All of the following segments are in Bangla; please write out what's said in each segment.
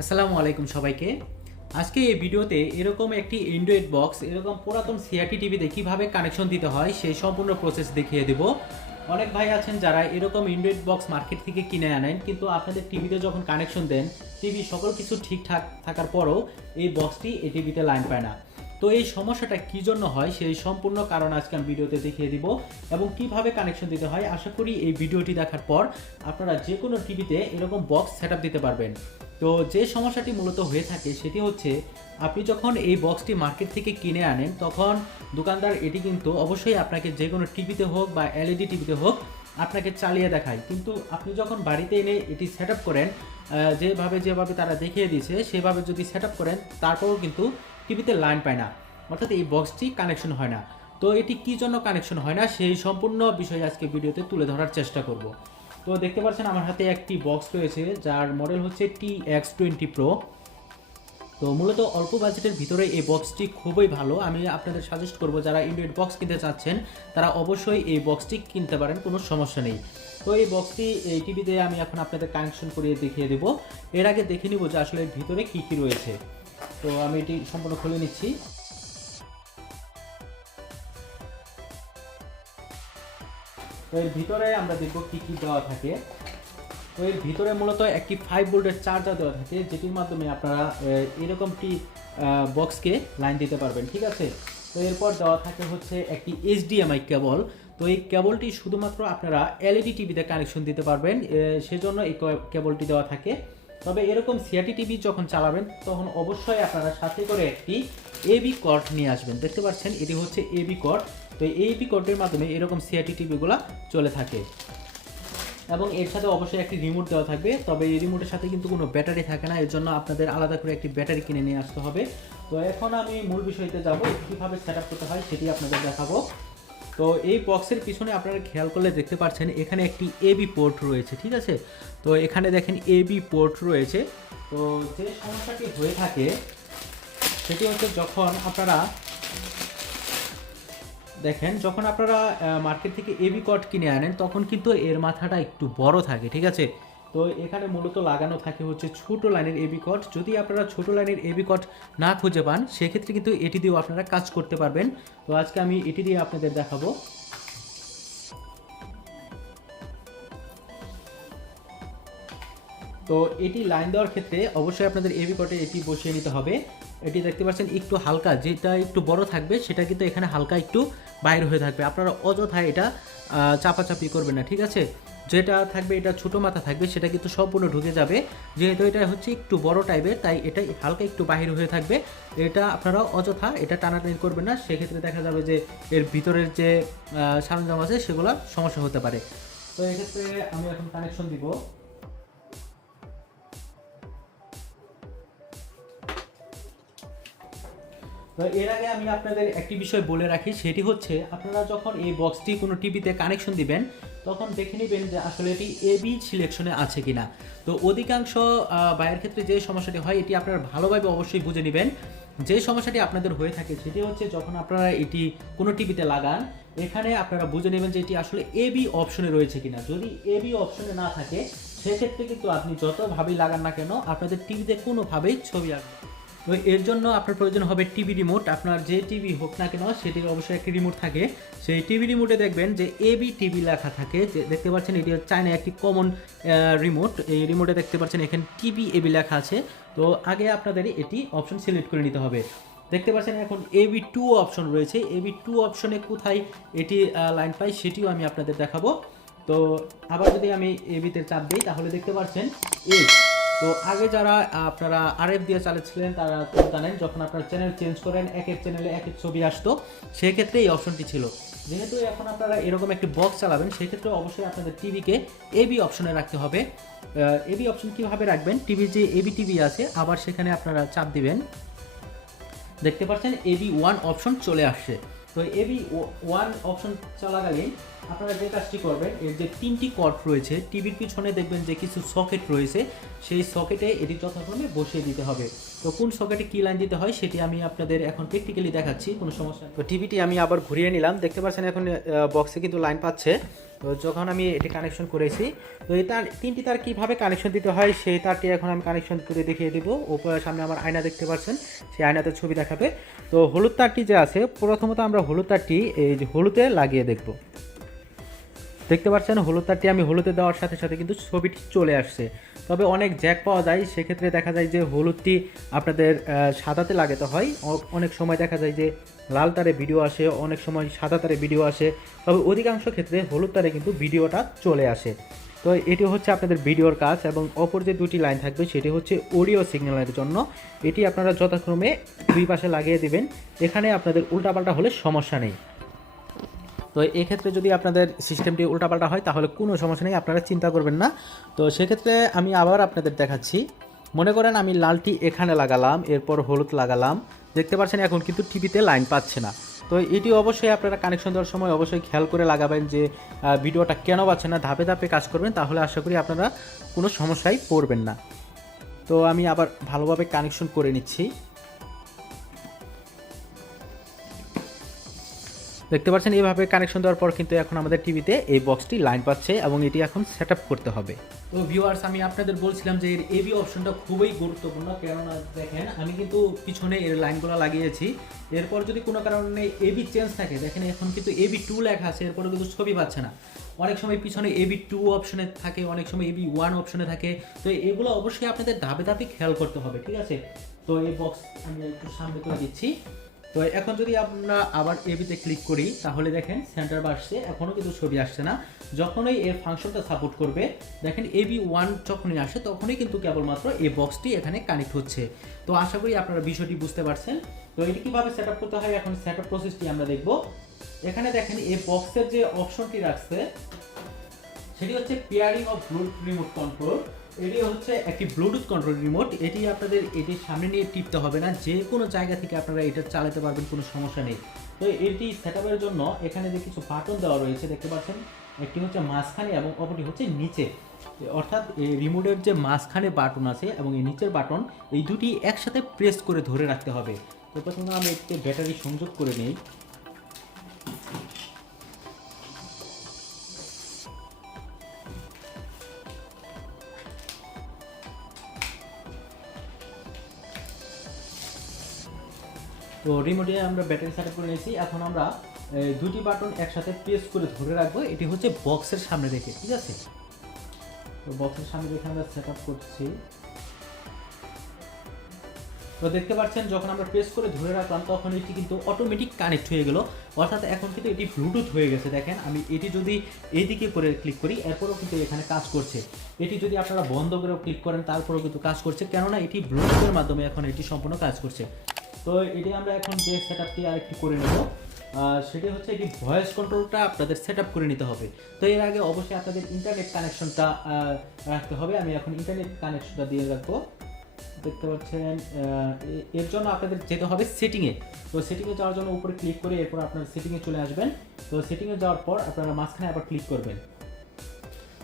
আসসালামু আলাইকুম সবাইকে। আজকে এই ভিডিওতে এরকম একটি অ্যান্ড্রয়েড বক্স এরকম পুরাতন সিআরটি টিভিতে কীভাবে কানেকশন দিতে হয় সেই সম্পূর্ণ প্রসেস দেখিয়ে দেব। অনেক ভাই আছেন যারা এরকম অ্যান্ড্রয়েড বক্স মার্কেট থেকে কিনে আনেন, কিন্তু আপনাদের টিভিতে যখন কানেকশন দেন টিভি সকল কিছু ঠিকঠাক থাকার পরও এই বক্সটি এই টিভিতে লাইন পায় না। তো এই সমস্যাটা কি জন্য হয় সেই সম্পূর্ণ কারণ আজকে আমি ভিডিওতে দেখিয়ে দিব এবং কীভাবে কানেকশন দিতে হয়, আশা করি এই ভিডিওটি দেখার পর আপনারা যে কোনো টিভিতে এরকম বক্স সেট দিতে পারবেন। তো যে সমস্যাটি মূলত হয়ে থাকে সেটি হচ্ছে, আপনি যখন এই বক্সটি মার্কেট থেকে কিনে আনেন, তখন দোকানদার এটি কিন্তু অবশ্যই আপনাকে যে কোনো টিভিতে হোক বা এলইডি টিভিতে হোক আপনাকে চালিয়ে দেখায়। কিন্তু আপনি যখন বাড়িতে এনে এটি সেট করেন যেভাবে যেভাবে তারা দেখিয়ে দিয়েছে, সেভাবে যদি সেট করেন, তারপরেও কিন্তু টিভিতে লাইন পায় না। অর্থাৎ এই বক্সটি কানেকশন হয় না। তো এটি কি জন্য কানেকশন হয় না, সেই সম্পূর্ণ বিষয় আজকে ভিডিওতে তুলে ধরার চেষ্টা করব। তো দেখতে পাচ্ছেন আমার হাতে একটি বক্স রয়েছে, যার মডেল হচ্ছে টি এক্স টোয়েন্টি প্রো তো মূলত অল্প বাজেটের ভিতরে এই বক্সটি খুবই ভালো। আমি আপনাদের সাজেস্ট করব, যারা ইন্ডিয়েট বক্স কিনতে চাচ্ছেন, তারা অবশ্যই এই বক্সটি কিনতে পারেন, কোনো সমস্যা নেই। তো এই বক্সটি এই টিভিতে আমি এখন আপনাদের কানেকশন করিয়ে দেখিয়ে দেবো। এর আগে দেখে নিব যে আসলে ভিতরে কী কী রয়েছে। তো আমি এটি সম্পূর্ণ খুলে নিচ্ছি। তো এর ভিতরে আমরা দেখব কী কী দেওয়া থাকে। তো এর ভিতরে মূলত একটি ফাইভ ভোল্টের চার্জার দেওয়া থাকে, যেটির মাধ্যমে আপনারা এরকমটি বক্সকে লাইন দিতে পারবেন, ঠিক আছে? তো এরপর দেওয়া থাকে হচ্ছে একটি এইচডিএমআই কেবল তো এই কেবলটি শুধুমাত্র আপনারা এলইডি টিভিতে কানেকশন দিতে পারবেন সেজন্য এই কেবলটি দেওয়া থাকে। তবে এরকম সিআরটি টিভি যখন চালাবেন, তখন অবশ্যই আপনারা সাথে করে একটি এবি কর্ড নিয়ে আসবেন। দেখতে পাচ্ছেন, এটি হচ্ছে এবি কর্ড তো এই এবি কর্ডের মাধ্যমে এরকম সিআরটি টিভিগুলো চলে থাকে। এবং এর সাথে অবশ্যই একটি রিমোট দেওয়া থাকবে। তবে এই রিমোটের সাথে কিন্তু কোনো ব্যাটারি থাকে না। এর জন্য আপনাদের আলাদা করে একটি ব্যাটারি কিনে নিয়ে আসতে হবে। তো এখন আমি মূল বিষয়তে যাব, কীভাবে সেট করতে হয় সেটি আপনাদের দেখাবো। তো এই বক্সের পিছনে আপনারা খেয়াল করলে দেখতে পাচ্ছেন, এখানে একটি এবি পোর্ট রয়েছে, ঠিক আছে? তো এখানে দেখেন এবি পোর্ট রয়েছে। তো যে সমস্যাটি হয়ে থাকে, সেটি হচ্ছে যখন আপনারা দেখেন, যখন আপনারা মার্কেট থেকে এবি কট কিনে আনেন, তখন কিন্তু এর মাথাটা একটু বড় থাকে, ঠিক আছে? তো এখানে মূলত লাগানো থাকে হচ্ছে ছোট লাইনের এবি কট যদি আপনারা ছোট লাইনের এবি কট না খুঁজে পান, সেক্ষেত্রে কিন্তু এটি দিয়েও আপনারা কাজ করতে পারবেন। তো আজকে আমি এটি দিয়ে আপনাদের দেখাবো। তো এটি লাইন দেওয়ার ক্ষেত্রে অবশ্যই আপনাদের এবি কটে এটি বসিয়ে নিতে হবে। এটি দেখতে পাচ্ছেন একটু হালকা, যেটা একটু বড় থাকবে, সেটা কিন্তু এখানে হালকা একটু বাইর হয়ে থাকবে। আপনারা অযথায় এটা চাপাচাপি করবেন না, ঠিক আছে? যেটা থাকবে, এটা ছোটো মাথা থাকবে, সেটা কিন্তু সম্পূর্ণ ঢুকে যাবে। যেহেতু এটা হচ্ছে একটু বড় টাইপের তাই এটা হালকা একটু বাহির হয়ে থাকবে। এটা আপনারা অযথা এটা টানাটানি করবেন না, সেক্ষেত্রে দেখা যাবে যে এর ভিতরের যে সরঞ্জাম আছে, সেগুলো সমস্যা হতে পারে। তো এক্ষেত্রে আমি এখন কানেকশন দিব। তো এর আগে আমি আপনাদের একটি বিষয় বলে রাখি, সেটি হচ্ছে আপনারা যখন এই বক্সটি কোনো টিভিতে কানেকশন দিবেন, তখন দেখে নেবেন যে আসলে এটি এবি সিলেকশনে আছে কিনা। তো অধিকাংশ বায়ের ক্ষেত্রে যে সমস্যাটি হয়, এটি আপনারা ভালোভাবে অবশ্যই বুঝে নেবেন। যে সমস্যাটি আপনাদের হয়ে থাকে, সেটি হচ্ছে যখন আপনারা এটি কোনো টিভিতে লাগান, এখানে আপনারা বুঝে নেবেন যে এটি আসলে এবি অপশনে রয়েছে কিনা। যদি এবি অপশনে না থাকে, সেক্ষেত্রে কিন্তু আপনি যতভাবেই লাগান না কেন, আপনাদের টিভিতে কোনোভাবেই ছবি আসবে না। তো এর জন্য আপনার প্রয়োজন হবে টিভি রিমোট আপনার যে টিভি হোক না কেন সেটির অবশ্যই একটি রিমোট থাকে। সেই টিভি রিমোটে দেখবেন যে এবি টিভি লেখা থাকে। যে দেখতে পাচ্ছেন, এটি চায়না একটি কমন রিমোট এই রিমোটে দেখতে পাচ্ছেন, এখানে টিভি এবি লেখা আছে। তো আগে আপনাদের এটি অপশন সিলেক্ট করে নিতে হবে। দেখতে পাচ্ছেন, এখন এবি টু অপশন রয়েছে। এবি টু অপশনে কোথায় এটি লাইন পাই, সেটিও আমি আপনাদের দেখাবো। তো আবার যদি আমি এবিতে চাপ দিই, তাহলে দেখতে পাচ্ছেন এই তো আগে যারা আপনারা আরএফ দিয়ে চালাচ্ছিলেন, তারা জানেন, যখন আপনারা চ্যানেল চেঞ্জ করেন, এক এক চ্যানেলে এক এক ছবি আসতো, সেক্ষেত্রে এই অপশনটি ছিল। যেহেতু এখন আপনারা এরকম একটি বক্স চালাবেন, সেক্ষেত্রে অবশ্যই আপনাদের টিভিকে এবি অপশনে রাখতে হবে। এবি অপশন কীভাবে রাখবেন? টিভির যে এবি টিভি আছে, আবার সেখানে আপনারা চাপ দিবেন। দেখতে পাচ্ছেন এবি ওয়ান অপশন চলে আসছে। তো এবি ওয়ান অপশন চলাকালীন আপনারা যে কাজটি করবেন, এর যে তিনটি কট রয়েছে, টিভির পিছনে দেখবেন যে কিছু সকেট রয়েছে, সেই সকেটে এটি যথাক্রমে বসিয়ে দিতে হবে। তো কোন সকেটে কী লাইন দিতে হয় সেটি আমি আপনাদের এখন প্র্যাকটিক্যালি দেখাচ্ছি, কোনো সমস্যা। তো টিভিটি আমি আবার ঘুরিয়ে নিলাম। দেখতে পাচ্ছেন এখন বক্সে কিন্তু লাইন পাচ্ছে। তো যখন আমি এটি কানেকশন করেছি, তো এই তার তিনটি তার কীভাবে কানেকশন দিতে হয়, সেই তারটি এখন আমি কানেকশন করে দেখিয়ে দেবো। উপরে সামনে আমার আয়না দেখতে পাচ্ছেন, সেই আয়নাতে ছবি দেখাবে। তো হলুদ তারটি যে আছে, প্রথমত আমরা হলুদ তারটি এই যে হলুদে লাগিয়ে দেখব। দেখতে পাচ্ছেন, হলুদ তারটি আমি হলুদে দেওয়ার সাথে সাথে কিন্তু ছবিটি চলে আসছে। তবে অনেক জ্যাক পাওয়া যায়, সেক্ষেত্রে দেখা যায় যে হলুদটি আপনাদের সাদাতে লাগাতে হয়। অনেক সময় দেখা যায় যে লাল তারে ভিডিও আসে, অনেক সময় সাদা তারে ভিডিও আসে, তবে অধিকাংশ ক্ষেত্রে হলুদ তারে কিন্তু ভিডিওটা চলে আসে। তো এটি হচ্ছে আপনাদের ভিডিওর কাজ এবং অপর যে দুটি লাইন থাকবে সেটি হচ্ছে অডিও সিগন্যালের জন্য। এটি আপনারা যথাক্রমে দুই পাশে লাগিয়ে দিবেন, এখানে আপনাদের উল্টাপাল্টা হলে সমস্যা নেই। তো এক্ষেত্রে যদি আপনাদের সিস্টেমটি উল্টাপাল্টা হয়, তাহলে কোনো সমস্যা নেই, আপনারা চিন্তা করবেন না। তো সেক্ষেত্রে আমি আবার আপনাদের দেখাচ্ছি। মনে করেন আমি লালটি এখানে লাগালাম, এরপর হলুদ লাগালাম। দেখতে পাচ্ছেন এখন কিন্তু টিভিতে লাইন পাচ্ছে না। তো এটি অবশ্যই আপনারা কানেকশন দেওয়ার সময় অবশ্যই খেয়াল করে লাগাবেন যে ভিডিওটা কেন পাচ্ছে না, ধাপে ধাপে কাজ করবেন, তাহলে আশা করি আপনারা কোনো সমস্যায় পড়বেন না। তো আমি আবার ভালোভাবে কানেকশন করে নিচ্ছি। দেখতে পাচ্ছেন এইভাবে কানেকশন দেওয়ার পর কিন্তু এখন আমাদের টিভিতে এই বক্সটি লাইন পাচ্ছে এবং এটি এখন সেট করতে হবে। তো ভিউয়ার্স আমি আপনাদের বলছিলাম যে এর এবি অপশনটা খুবই গুরুত্বপূর্ণ, কেননা দেখেন, আমি কিন্তু পিছনে এর লাইনগুলো লাগিয়েছি। এরপর যদি কোনো কারণে এবি চেঞ্জ থাকে, দেখেন এখন কিন্তু এবি টু লেখা আছে এরপরে কিন্তু ছবি পাচ্ছে না। অনেক সময় পিছনে এবি টু অপশনে থাকে, অনেক সময় এবি ওয়ান অপশনে থাকে। তো এগুলো অবশ্যই আপনাদের ধাপে ধাপে খেয়াল করতে হবে, ঠিক আছে? তো এই বক্স আমি একটু সামনে করে দিচ্ছি। তো এখন যদি আমরা আবার এবিতে ক্লিক করি, তাহলে দেখেন সেন্টার বাসছে এখনও কিন্তু ছবি আসছে না। যখনই এর ফাংশনটা সাপোর্ট করবে, দেখেন এবি ওয়ান যখনই আসে, তখনই কিন্তু কেবলমাত্র এই বক্সটি এখানে কানেক্ট হচ্ছে। তো আশা করি আপনারা বিষয়টি বুঝতে পারছেন। তো এটি কীভাবে সেট করতে হয়, এখন সেট আপ প্রসেসটি আমরা দেখব। এখানে দেখেন এই বক্সের যে অপশনটি রাখছে, সেটি হচ্ছে pairing of Bluetooth remote control এটি হচ্ছে একটি ব্লুটুথ কন্ট্রোল রিমোট এটি আপনাদের এটির সামনে নিয়ে টিপতে হবে না। যে কোনো জায়গা থেকে আপনারা এটা চালাতে পারবেন, কোনো সমস্যা নেই। তো এটি সেট জন্য এখানে যে কিছু বাটন দেওয়া রয়েছে, দেখতে পাচ্ছেন? একটি হচ্ছে মাঝখানে এবং অপরটি হচ্ছে নিচে। অর্থাৎ এই রিমোটের যে মাঝখানে বাটন আছে এবং এই নিচের বাটন এই দুটি একসাথে প্রেস করে ধরে রাখতে হবে। তো প্রথমে আমরা এটিতে ব্যাটারি সংযোগ করে নিই। তো রিমোটে আমরা ব্যাটারি সেট করে নিয়েছি। এখন আমরা দুটি বাটন একসাথে প্রেস করে ধরে রাখব। এটি হচ্ছে বক্সের সামনে রেখে, ঠিক আছে? তো বক্সের সামনে রেখে আমরা সেট করছি। তো দেখতে পাচ্ছেন, যখন আমরা প্রেস করে ধরে রাখলাম, তখন এটি কিন্তু অটোমেটিক কানেক্ট হয়ে গেল। অর্থাৎ এখন কিন্তু এটি ব্লুটুথ হয়ে গেছে। দেখেন, আমি এটি যদি এইদিকে করে ক্লিক করি, এরপরও কিন্তু এখানে কাজ করছে। এটি যদি আপনারা বন্ধ করেও ক্লিক করেন, তারপরেও কিন্তু কাজ করছে। কেননা এটি ব্লুটুথের মাধ্যমে এখন এটি সম্পূর্ণ কাজ করছে। তো এটি আমরা এখন যে সেট আপটি আরেকটি করে নেব। সেটি হচ্ছে এটি ভয়েস কন্ট্রোলটা আপনাদের সেট করে নিতে হবে। তো এর আগে অবশ্যই আপনাদের ইন্টারনেট কানেকশনটা রাখতে হবে। আমি এখন ইন্টারনেট কানেকশনটা দিয়ে রাখব। দেখতে পাচ্ছেন এর জন্য আপনাদের যেতে হবে সেটিংয়ে তো সেটিংয়ে যাওয়ার জন্য উপরে ক্লিক করে এরপর আপনার সেটিংয়ে চলে আসবেন। তো সেটিংয়ে যাওয়ার পর আপনারা মাঝখানে আবার ক্লিক করবেন।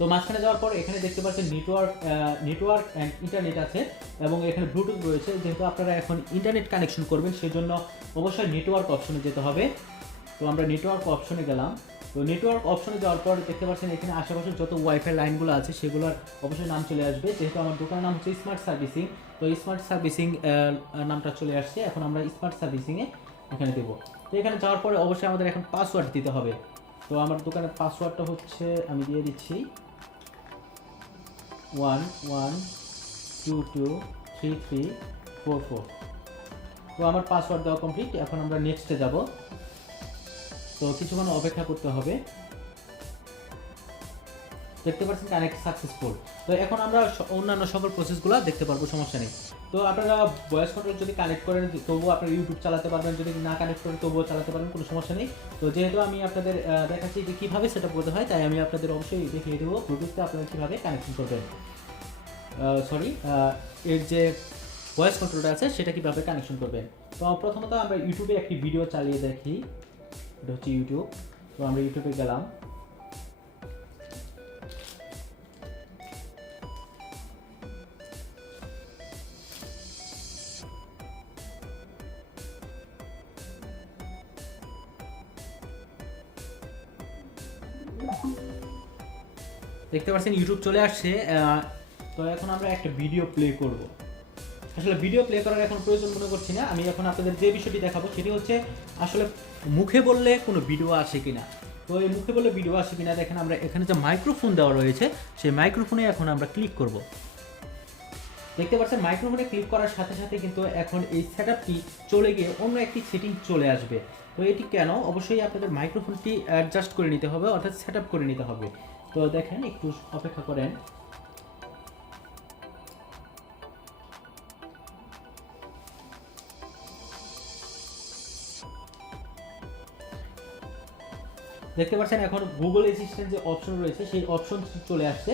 তো মাঝখানে যাওয়ার পর এখানে দেখতে পাচ্ছেন নেটওয়ার্ক নেটওয়ার্ক অ্যান্ড ইন্টারনেট আছে এবং এখানে ব্লুটুথ রয়েছে। যেহেতু আপনারা এখন ইন্টারনেট কানেকশন করবেন সেই জন্য অবশ্যই নেটওয়ার্ক অপশনে যেতে হবে। তো আমরা নেটওয়ার্ক অপশনে গেলাম। তো নেটওয়ার্ক অপশনে যাওয়ার পর দেখতে পাচ্ছেন এখানে আশেপাশে যত ওয়াইফাই লাইনগুলো আছে, সেগুলোর অবশ্যই নাম চলে আসবে। যেহেতু আমার দোকানের নাম হচ্ছে স্মার্ট সার্ভিসিং তো স্মার্ট সার্ভিসিং নামটা চলে আসছে। এখন আমরা স্মার্ট সার্ভিসিংয়ে এখানে দেবো। তো এখানে যাওয়ার পরে অবশ্যই আমাদের এখন পাসওয়ার্ড দিতে হবে। তো আমার দোকানের পাসওয়ার্ডটা হচ্ছে, আমি দিয়ে দিচ্ছি। One one two two three three four four তো আমার পাসওয়ার্ড দেওয়া কমপ্লিট এখন আমরা নেক্সটে যাব। তো কিছুক্ষণ অপেক্ষা করতে হবে। দেখতে পাচ্ছেন কানেক্ট সাকসেসফুল তো এখন আমরা অন্যান্য সকল প্রসেসগুলো দেখতে পারব, সমস্যা নেই। তো আপনারা ভয়েস কন্ট্রোল যদি কানেক্ট করেন, তবুও আপনারা ইউটিউব চালাতে পারবেন, যদি না কানেক্ট করেন, তবুও চালাতে পারবেন, কোনো সমস্যা নেই। তো যেহেতু আমি আপনাদের দেখাচ্ছি যে কীভাবে সেট আপ করতে হয়, তাই আমি আপনাদের অবশ্যই দেখিয়ে দেবো ব্লুটুথটা আপনারা কীভাবে কানেকশন করবেন। সরি এর যে ভয়েস কন্ট্রোলটা আছে, সেটা কীভাবে কানেকশন করবেন। তো প্রথমত আমরা ইউটিউবে একটি ভিডিও চালিয়ে দেখি। এটা হচ্ছে ইউটিউব তো আমরা ইউটিউবে গেলাম। দেখতে পাচ্ছেন ইউটিউব চলে আসছে তো এখন আমরা একটা ভিডিও প্লে করব। আসলে ভিডিও প্লে করার এখন প্রয়োজন মনে করছি না। আমি এখন আপনাদের যে বিষয়টি দেখাবো সেটি হচ্ছে, আসলে মুখে বললে কোনো ভিডিও আসে কিনা। তো এই মুখে বললে ভিডিও আসে কিনা, দেখেন আমরা এখানে যে মাইক্রোফোন দেওয়া রয়েছে, সেই মাইক্রোফোনে এখন আমরা ক্লিক করব। দেখতে পাচ্ছেন মাইক্রোফোনে ক্লিক করার সাথে সাথে কিন্তু এখন এই সেটআপটি চলে গিয়ে অন্য একটি সেটিং চলে আসবে। তো এটি কেন? অবশ্যই আপনাদের মাইক্রোফোনটি অ্যাডজাস্ট করে নিতে হবে, অর্থাৎ সেটআপ করে নিতে হবে। তো দেখেন, একটু অপেক্ষা করেন। দেখতে পাচ্ছেন, এখন গুগল অ্যাসিস্ট্যান্ট যে অপশন রয়েছে, সেই অপশন চলে আসছে।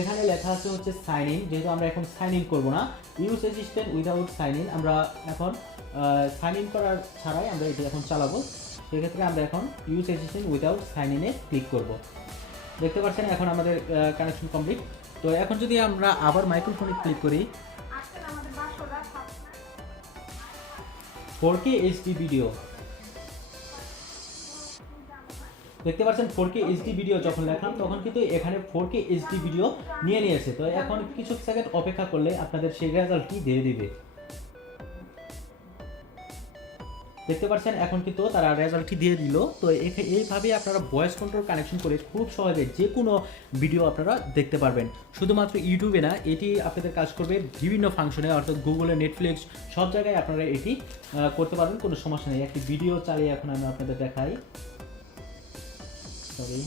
এখানে লেখা আছে হচ্ছে সাইন ইন যেহেতু আমরা এখন সাইন ইন করব না। Use assistant without sign in আমরা এখন সাইন ইন করার ছাড়াই আমরা এটি এখন চালাবো। সেক্ষেত্রে আমরা এখন ইউজ অ্যাসিস্ট্যান্ট উইদাউট সাইন ইনে ক্লিক করব। দেখতে পাচ্ছেন, এখন আমাদের কানেকশন কমপ্লিট তো এখন যদি আমরা আবার মাইক্রোফোনে ক্লিক করি ফোর কে এইচডি ভিডিও দেখতে পাচ্ছেন ফোর কে এইচডি ভিডিও যখন লেখাম তখন কিন্তু এখানে ফোর কে এইচডি ভিডিও নিয়ে নিয়েছে। তো এখন কিছু সেকেন্ড অপেক্ষা করলে আপনাদের সেই রেজাল্টটি দিয়ে দিবে। দেখতে পাচ্ছেন, এখন কিন্তু তারা রেজাল্টটি দিয়ে দিল। তো এইভাবে আপনারা ভয়েস কন্ট্রোল কানেকশন করে খুব সহজে যে কোনো ভিডিও আপনারা দেখতে পারবেন। শুধুমাত্র ইউটিউবে না, এটি আপনাদের কাজ করবে বিভিন্ন ফাংশনে অর্থাৎ গুগলে নেটফ্লিক্স সব জায়গায় আপনারা এটি করতে পারবেন, কোনো সমস্যা নেই। একটি ভিডিও চালিয়ে এখন আমি আপনাদের দেখাই। সরি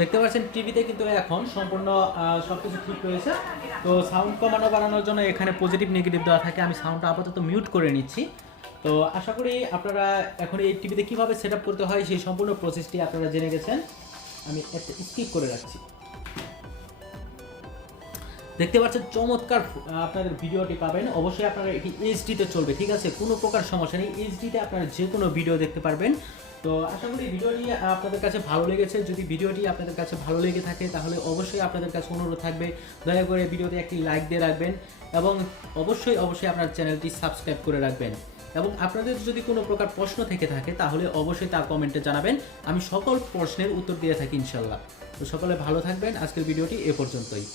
দেখতে পাচ্ছেন টিভিতে কিন্তু এখন সম্পূর্ণ আহ, সবকিছু ঠিক রয়েছে। তো সাউন্ড কমানো বাড়ানোর জন্য এখানে পজিটিভ নেগেটিভ দেওয়া থাকে। আমি সাউন্ডটা আপাতত মিউট করে নিচ্ছি। তো আশা করি আপনারা এখন এই টিভিতে কীভাবে সেট করতে হয় সেই সম্পূর্ণ প্রসেসটি আপনারা জেনে গেছেন। আমি একটা স্কিপ করে রাখছি। দেখতে পাচ্ছেন চমৎকার আপনাদের ভিডিওটি পাবেন। অবশ্যই আপনারা এটি এইচডিতে চলবে ঠিক আছে? কোনো প্রকার সমস্যা নেই। এইচডিতে আপনারা যে কোনো ভিডিও দেখতে পারবেন। তো আশা করি ভিডিওটি আপনাদের কাছে ভালো লেগেছে। যদি ভিডিওটি আপনাদের কাছে ভালো লেগে থাকে, তাহলে অবশ্যই আপনাদের কাছে অনুরোধ থাকবে, দয়া করে ভিডিওতে একটি লাইক দিয়ে রাখবেন এবং অবশ্যই অবশ্যই আপনার চ্যানেলটি সাবস্ক্রাইব করে রাখবেন। এবং আপনাদের যদি কোনো প্রকার প্রশ্ন থেকে থাকে, তাহলে অবশ্যই তার কমেন্টে জানাবেন। আমি সকল প্রশ্নের উত্তর দিয়ে থাকি ইনশাল্লাহ। তো সকলে ভালো থাকবেন। আজকের ভিডিওটি এ পর্যন্তই।